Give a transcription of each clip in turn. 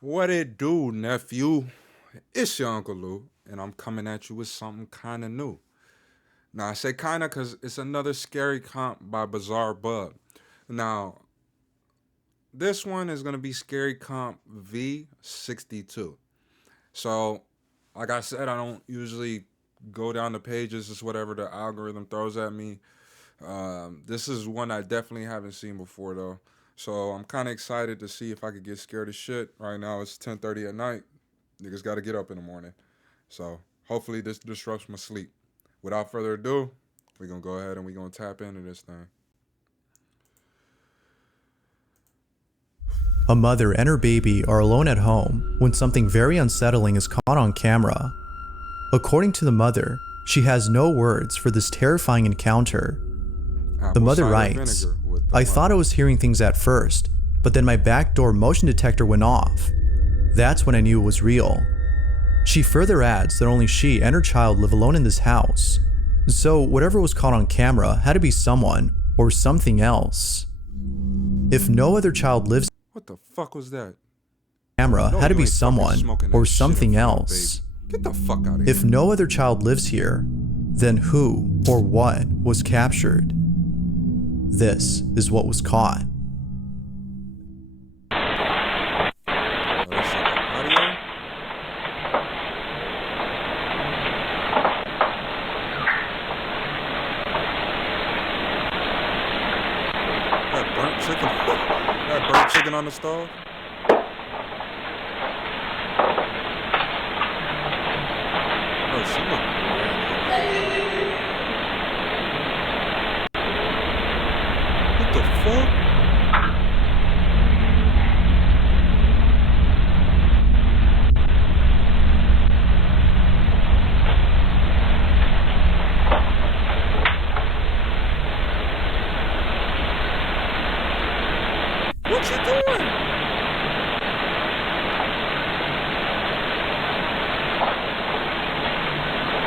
What it do, nephew? It's your Uncle Lou, and I'm coming at you with something kind of new. Now, I say kind of because it's another scary comp by Bizarre Bub. Now, this one is going to be scary comp v.62. So, like I said, I don't usually go down the pages, just whatever the algorithm throws at me. This is one I definitely haven't seen before, though. So I'm kind of excited to see if I could get scared as shit. Right now it's 10:30 at night. Niggas got to get up in the morning. So hopefully this disrupts my sleep. Without further ado, we're going to go ahead and we're going to tap into this thing. A mother and her baby are alone at home when something very unsettling is caught on camera. According to the mother, she has no words for this terrifying encounter. The mother writes, "I thought I was hearing things at first, but then my back door motion detector went off. That's when I knew it was real." She further adds that only she and her child live alone in this house, so whatever was caught on camera had to be someone or something else. If no other child lives, what the fuck was that? Camera had to be someone or something else. Get the fuck out of here. If no other child lives here, then who or what was captured? This is what was caught. That burnt chicken. That burnt chicken on the stove. Bro, she look what the fuck? What you doing?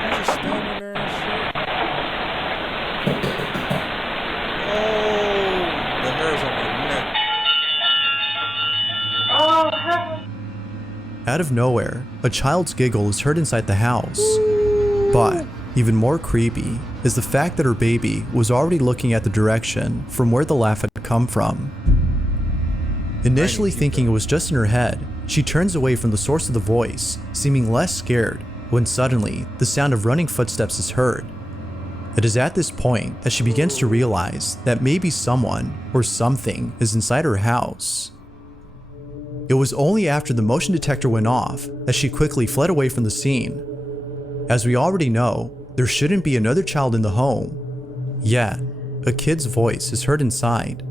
You just standing there and shit. Oh, the hair's on my neck. Out of nowhere, a child's giggle is heard inside the house. But even more creepy is the fact that her baby was already looking at the direction from where the laugh had come from. Initially thinking it was just in her head, she turns away from the source of the voice, seeming less scared, when suddenly the sound of running footsteps is heard. It is at this point that she begins to realize that maybe someone or something is inside her house. It was only after the motion detector went off that she quickly fled away from the scene. As we already know, there shouldn't be another child in the home. Yet, a kid's voice is heard inside.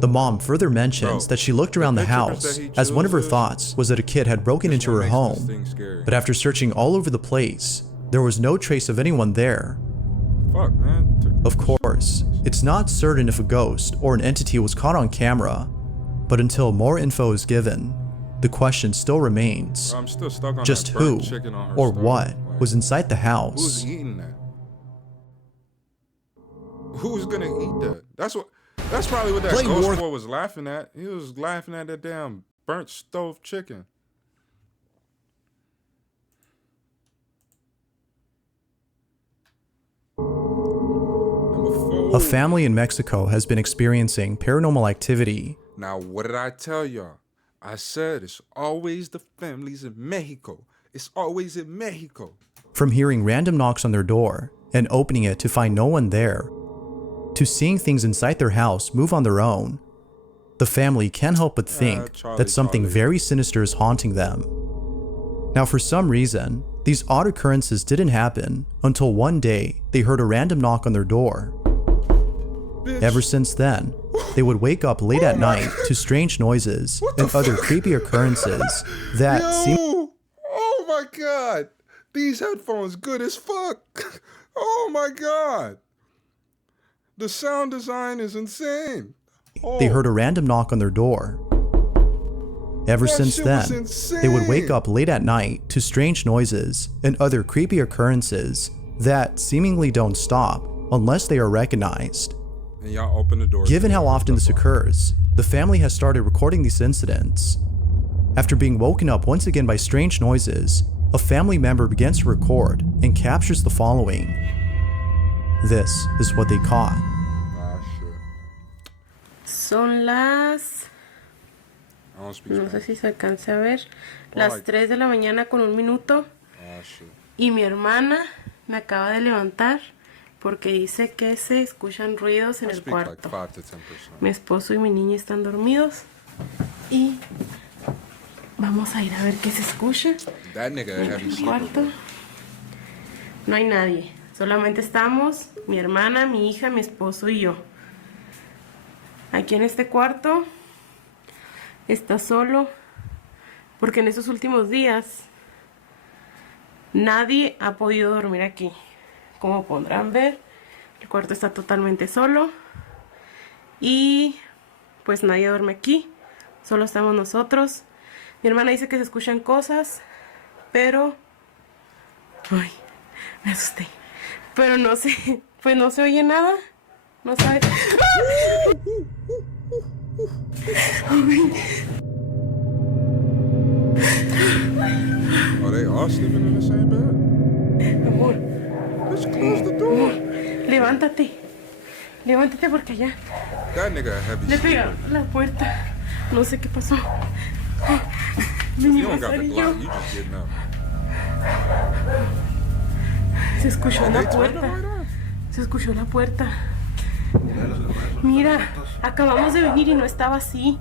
The mom further mentions that she looked around the house as one of her thoughts was that a kid had broken into her home, but after searching all over the place, there was no trace of anyone there. Fuck, man. Of course, it's not certain if a ghost or an entity was caught on camera, but until more info is given, the question still remains, I'm still stuck on just that who burnt chicken on her or stove. what Like, was inside the house. who's eating that? Who's gonna eat that? That's probably what that ghost boy was laughing at. He was laughing at that damn burnt stove chicken. Number 4. A family in Mexico has been experiencing paranormal activity. Now, what did I tell y'all? I said it's always the families in Mexico. It's always in Mexico. From hearing random knocks on their door and opening it to find no one there, to seeing things inside their house move on their own, the family can't help but think that something very sinister is haunting them. Now, for some reason, these odd occurrences didn't happen until one day they heard a random knock on their door. Bitch. Ever since then, they would wake up late at night to strange noises and other creepy occurrences that seem. Oh my god! These headphones good as fuck! Oh my god! The sound design is insane. They heard a random knock on their door. Ever since then, they would wake up late at night to strange noises and other creepy occurrences that seemingly don't stop unless they are recognized. And y'all open the door. Given how often this occurs, the family has started recording these incidents. After being woken up once again by strange noises, a family member begins to record and captures the following. This is what they caught. Ah, shit. Son las... I don't speak No sé Spanish. si se alcance a ver. Las like- 3 de la mañana con 1 minuto. Ah, shit. Y mi hermana me acaba de levantar porque dice que se escuchan ruidos en I el speak like cuarto. 5 to 10%. Mi esposo y mi niña están dormidos. Y vamos a ir a ver qué se escucha That nigga a en heavy el sleeper, cuarto. bro. No hay nadie. Solamente estamos mi hermana, mi hija, mi esposo y yo. Aquí en este cuarto está solo porque en estos últimos días nadie ha podido dormir aquí. Como podrán ver, el cuarto está totalmente solo y pues nadie duerme aquí. Solo estamos nosotros. Mi hermana dice que se escuchan cosas, pero... Ay, me asusté. Pero no sé, pues no se oye nada. No sabe. Are they all sleeping in the same bed? Amor, Let's close the amor, door. levántate. Levántate porque allá That nigga a heavy le sleeper. pegaron la puerta. No sé qué pasó. You Venimos don't got the Sara y yo. Glock. You just getting up. Se escuchó Oh, la they turned it puerta. right off. Se escuchó la puerta. Mira, acabamos de venir y no estaba así.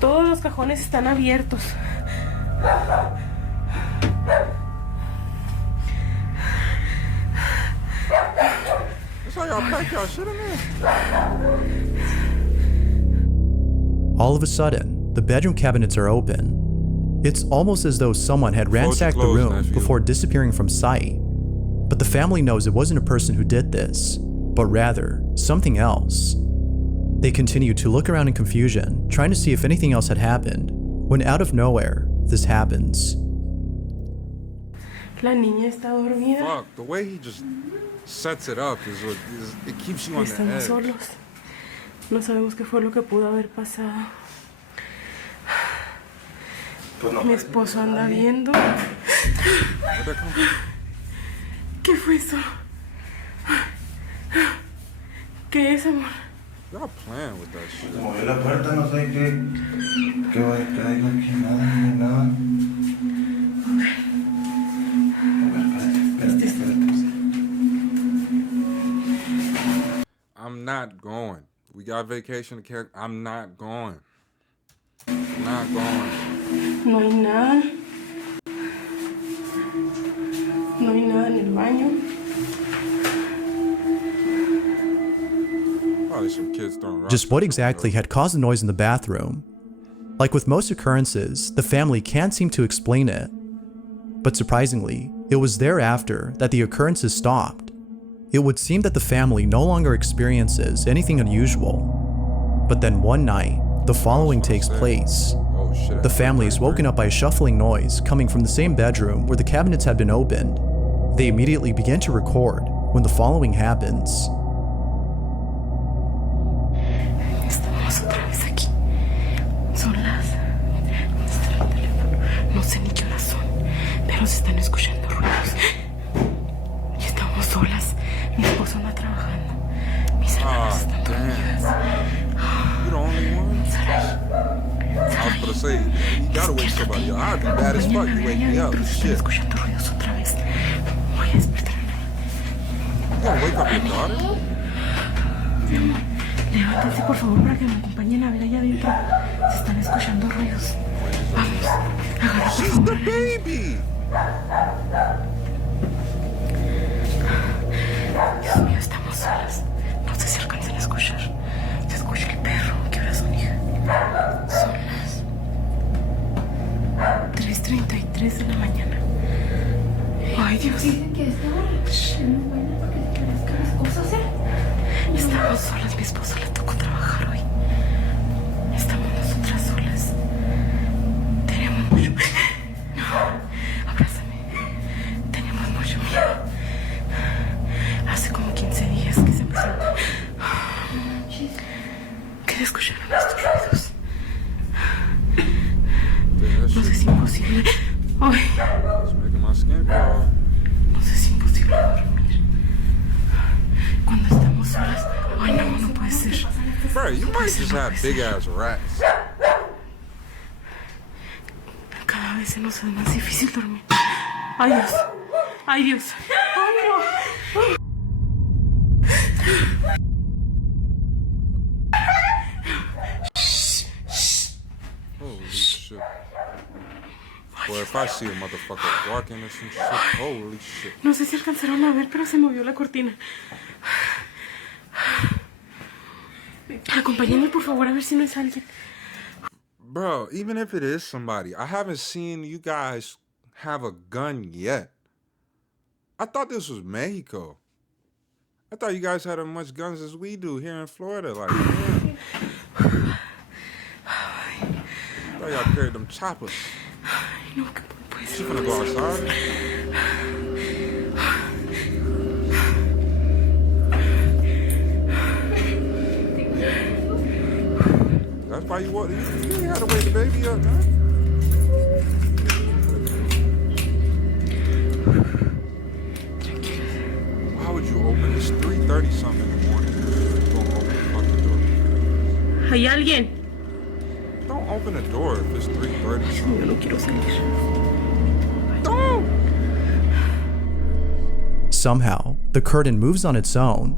Todos los cajones están abiertos. That's how y'all pack y'all shit in there? All of a sudden, the bedroom cabinets are open. It's almost as though someone had Close your ransacked the clothes, room nephew. before disappearing from sight. But the family knows it wasn't a person who did this, but rather something else. They continue to look around in confusion, trying to see if anything else had happened, when out of nowhere, this happens. La niña está dormida. Fuck, the way he just sets it up it keeps you on the Estamos edge. solos. No sabemos qué fue lo que pudo haber pasado. Mi esposo anda viendo. Where'd that come from? ¿Qué fue eso? ¿Qué es, amor? Y'all playing with that shit. Movió la puerta, no sé qué va a estar aquí, nada, ni nada. A ver, espérate. I'm not going. We got vacation to carry. I'm not going. I'm not going. No hay nada. No hay nada en el baño. Probably some kids throwing rocks. Just what exactly had caused the noise in the bathroom? Like with most occurrences, the family can't seem to explain it. But surprisingly, it was thereafter that the occurrences stopped. It would seem that the family no longer experiences anything unusual. But then one night, the following takes place. Oh shit. The family is woken up by a shuffling noise coming from the same bedroom where the cabinets had been opened. They immediately begin to record when the following happens. Estamos otra vez aquí. Son las... ¿Dónde está el teléfono? No sé ni qué horas son, pero se están escuchando ruidos. Y estamos solas. Mi esposo anda trabajando. Mis hermanas están dormidas. You the only one? I was gonna say, you gotta wake somebody up. I'd be bad as fuck. You wake me up. Pero se están Shit. escuchando ruidos otra vez. Voy a despertar. You gonna wake up your daughter? Levántense por favor para que me acompañen a ver allá adentro. Se están escuchando ruidos. Vamos, agarra por She's the favor. baby. Dios mío, estamos solas. No sé si alcancen a escuchar. Se escucha el perro. ¿Qué horas son, hija? Son las 3:33 de la mañana. Ay, Dios. Dicen que esta hora es muy buena porque crezcan las cosas, ¿eh? Estamos solas. Mi esposo le tocó trabajar hoy. Estamos nosotras solas. Tenemos mucho... No, abrázame. Tenemos mucho miedo. Hace como 15 días que se empezó... Que escucharon estos ruidos. Damn, that No sé, shit es imposible. Ay, is making my skin crawl. no sé, es imposible dormir. Cuando estamos solas. Ay, no, no puede ser. Bro, you might just have big ass rats. Cada vez se nos hace más difícil dormir. Ay, Dios. Ay, Dios. Ay, no. Holy shit. Boy, if I see a motherfucker walking or some shit, holy shit. No sé si alcanzaron a ver, pero se movió la cortina. Acompáñenme, por favor, a ver si no es alguien. Bro, even if it is somebody, I haven't seen you guys have a gun yet. I thought this was Mexico. I thought you guys had as much guns as we do here in Florida. Like, man. I thought y'all carried them choppers. Ay, no, que puede You ser. gonna go outside? That's why you ain't had to wake the baby up, man. Why would you open this 3:30 something in the morning? Don't open the fucking ¿Hay alguien? door. Don't open the door if it's 3:30 Yo something. no quiero salir. Don't. Somehow, the curtain moves on its own.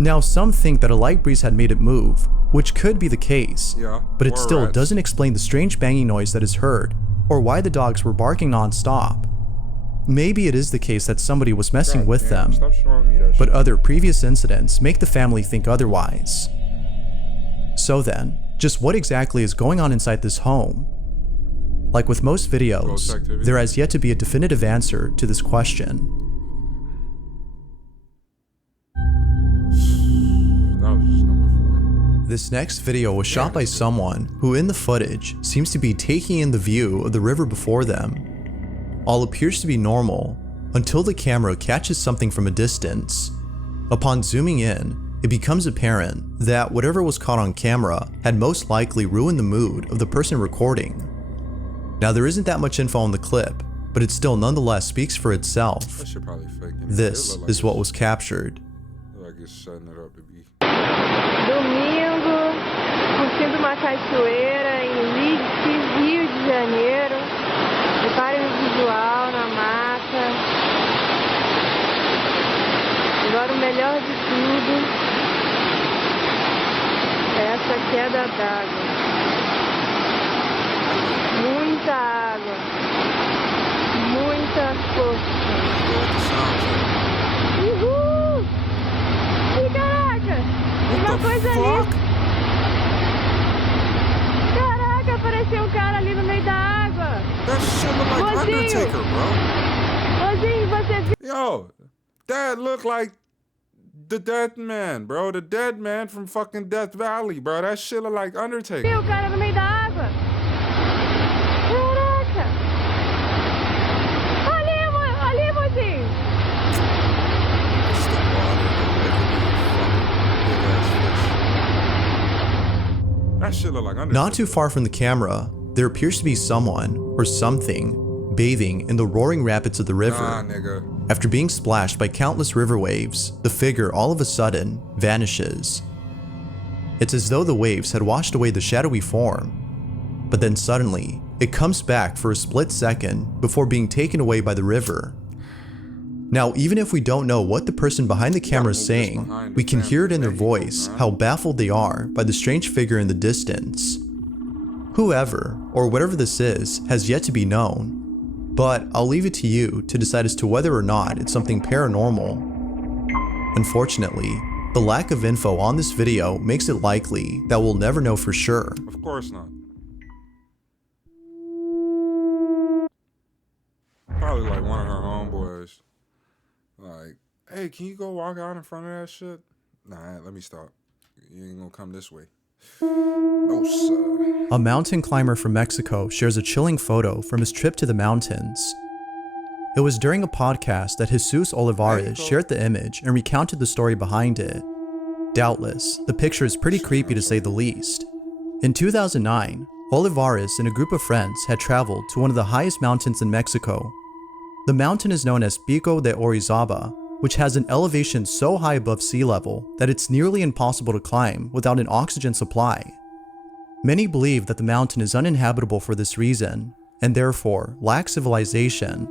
Now, some think that a light breeze had made it move, which could be the case, Yeah, but it or still rats. doesn't explain the strange banging noise that is heard, or why the dogs were barking non-stop. Maybe it is the case that somebody was messing God with damn, them, Stop showing me that but shit. other previous incidents make the family think otherwise. So then, just what exactly is going on inside this home? Like with most Ghost videos, activity? there has yet to be a definitive answer to this question. That was just number 4. This next video was shot by someone who in the footage seems to be taking in the view of the river before them. All appears to be normal until the camera catches something from a distance. Upon zooming in, it becomes apparent that whatever was caught on camera had most likely ruined the mood of the person recording. Now there isn't that much info on the clip, but it still nonetheless speaks for itself. That shit probably fake. This is what was captured. Like it's setting it up to be. Domingo, curtindo uma cachoeira em Leeds, Rio de Janeiro. Reparem o visual na mata. Agora o melhor de tudo é essa queda d'água. Muita água. Muita força. Go with the sounds, man. Uhul! Ih, caraca! Uma What the coisa fuck? ali. Caraca, apareceu um cara ali no meio da água. That shit look like Mozinho. Undertaker, bro. Mozinho, você viu? Yo, that look like the dead man, bro. The dead man from fucking Death Valley, bro. That shit look like Undertaker. O cara no meio da água? Caraca! Ali, mozinho! It's the water, though. It could be a fucking big ass fish. That shit look like Undertaker. Not too far from the camera, there appears to be someone or something bathing in the roaring rapids of the river. Nah, nigga. After being splashed by countless river waves, the figure all of a sudden vanishes. It's as though the waves had washed away the shadowy form, but then suddenly, it comes back for a split second before being taken away by the river. Now, even if we don't know what the person behind the camera is saying, we can hear it in their voice how baffled they are by the strange figure in the distance. Whoever, or whatever this is, has yet to be known, but I'll leave it to you to decide as to whether or not it's something paranormal. Unfortunately, the lack of info on this video makes it likely that we'll never know for sure. Of course not. Probably like one of her homeboys. Like, hey, can you go walk out in front of that shit? Nah, let me stop. You ain't gonna come this way. No, sir. A mountain climber from Mexico shares a chilling photo from his trip to the mountains. It was during a podcast that Jesus Olivares shared the image and recounted the story behind it. Doubtless, the picture is pretty creepy to say the least. In 2009, Olivares and a group of friends had traveled to one of the highest mountains in Mexico. The mountain is known as Pico de Orizaba, which has an elevation so high above sea level that it's nearly impossible to climb without an oxygen supply. Many believe that the mountain is uninhabitable for this reason, and therefore lacks civilization.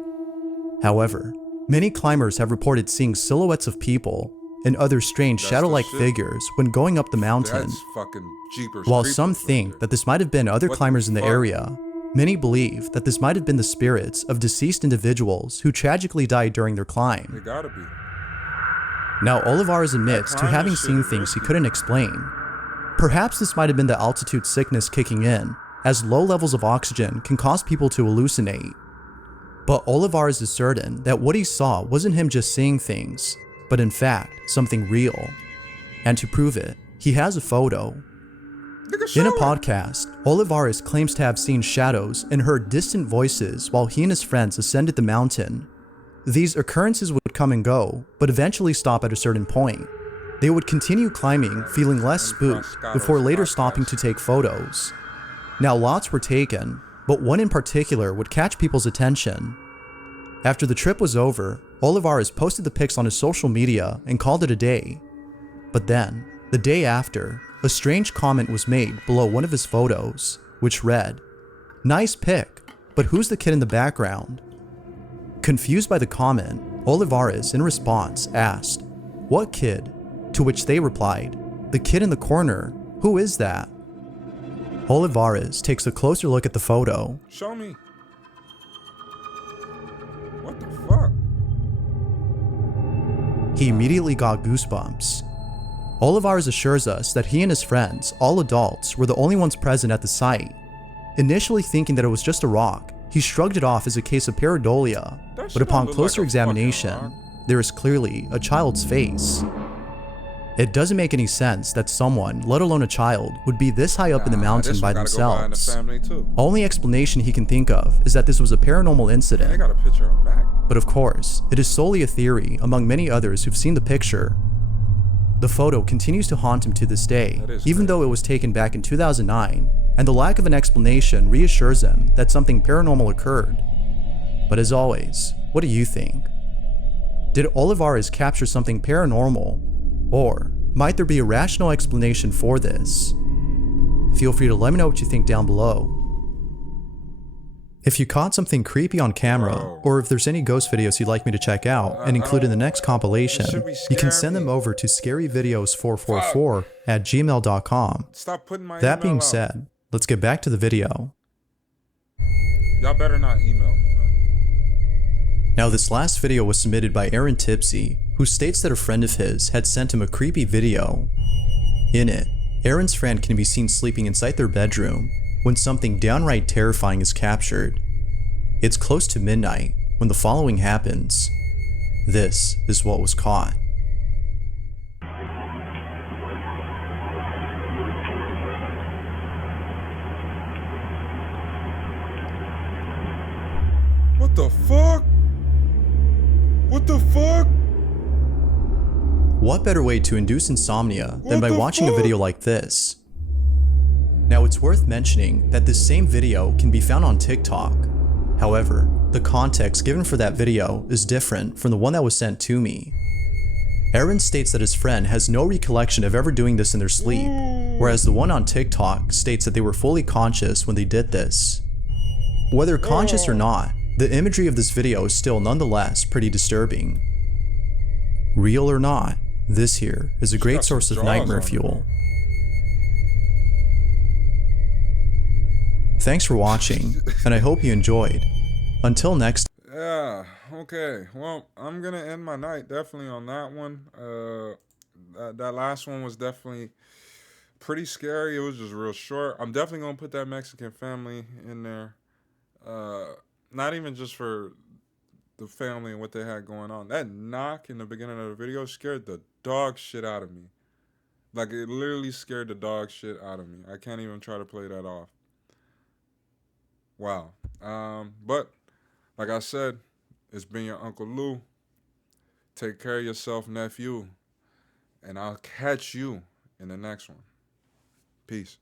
However, many climbers have reported seeing silhouettes of people and other strange shadow-like figures when going up the mountain. That's fucking jeepers. While some think that this might have been other climbers in the area, many believe that this might have been the spirits of deceased individuals who tragically died during their climb. It gotta be. Now, Olivares admits to having seen things he couldn't explain. Perhaps this might have been the altitude sickness kicking in, as low levels of oxygen can cause people to hallucinate. But Olivares is certain that what he saw wasn't him just seeing things, but in fact, something real. And to prove it, he has a photo. In a podcast, Olivares claims to have seen shadows and heard distant voices while he and his friends ascended the mountain. These occurrences would come and go, but eventually stop at a certain point. They would continue climbing, feeling less spooked, before later stopping to take photos. Now, lots were taken, but one in particular would catch people's attention. After the trip was over, Olivares posted the pics on his social media and called it a day. But then, the day after, a strange comment was made below one of his photos, which read, "Nice pic, but who's the kid in the background?" Confused by the comment, Olivares, in response, asked, "What kid?" To which they replied, "The kid in the corner. Who is that?" Olivares takes a closer look at the photo. Show me. What the fuck? He immediately got goosebumps. Olivares assures us that he and his friends, all adults, were the only ones present at the site. Initially thinking that it was just a rock, he shrugged it off as a case of pareidolia, but upon closer examination, there is clearly a child's face. It doesn't make any sense that someone, let alone a child, would be this high up in the mountain by themselves. Only explanation he can think of is that this was a paranormal incident. They got a picture of Mac. But of course, it is solely a theory among many others who've seen the picture. The photo continues to haunt him to this day, even though it was taken back in 2009, and the lack of an explanation reassures him that something paranormal occurred. But as always, what do you think? Did Olivares capture something paranormal? Or might there be a rational explanation for this? Feel free to let me know what you think down below. If you caught something creepy on camera, or if there's any ghost videos you'd like me to check out and include in the next compilation, you can send them over to scaryvideos444@gmail.com. Stop putting my That email being out. said, let's get back to the video. Y'all better not email me, man. Now, this last video was submitted by Aaron Tipsy, who states that a friend of his had sent him a creepy video. In it, Aaron's friend can be seen sleeping inside their bedroom when something downright terrifying is captured. It's close to midnight when the following happens. This is what was caught. What the fuck? What the fuck? What better way to induce insomnia than by watching a video like this? Now, it's worth mentioning that this same video can be found on TikTok. However, the context given for that video is different from the one that was sent to me. Aaron states that his friend has no recollection of ever doing this in their sleep, whereas the one on TikTok states that they were fully conscious when they did this. Whether conscious or not, the imagery of this video is still nonetheless pretty disturbing. Real or not, this here is a great source of nightmare fuel. Thanks for watching, and I hope you enjoyed. Until next time. Yeah, okay. Well, I'm going to end my night definitely on that one. That last one was definitely pretty scary. It was just real short. I'm definitely going to put that Mexican family in there. Not even just for the family and what they had going on. That knock in the beginning of the video scared the dog shit out of me. Like, it literally scared the dog shit out of me. I can't even try to play that off. Wow. But like I said, it's been your Uncle Lou. Take care of yourself, nephew. And I'll catch you in the next one. Peace.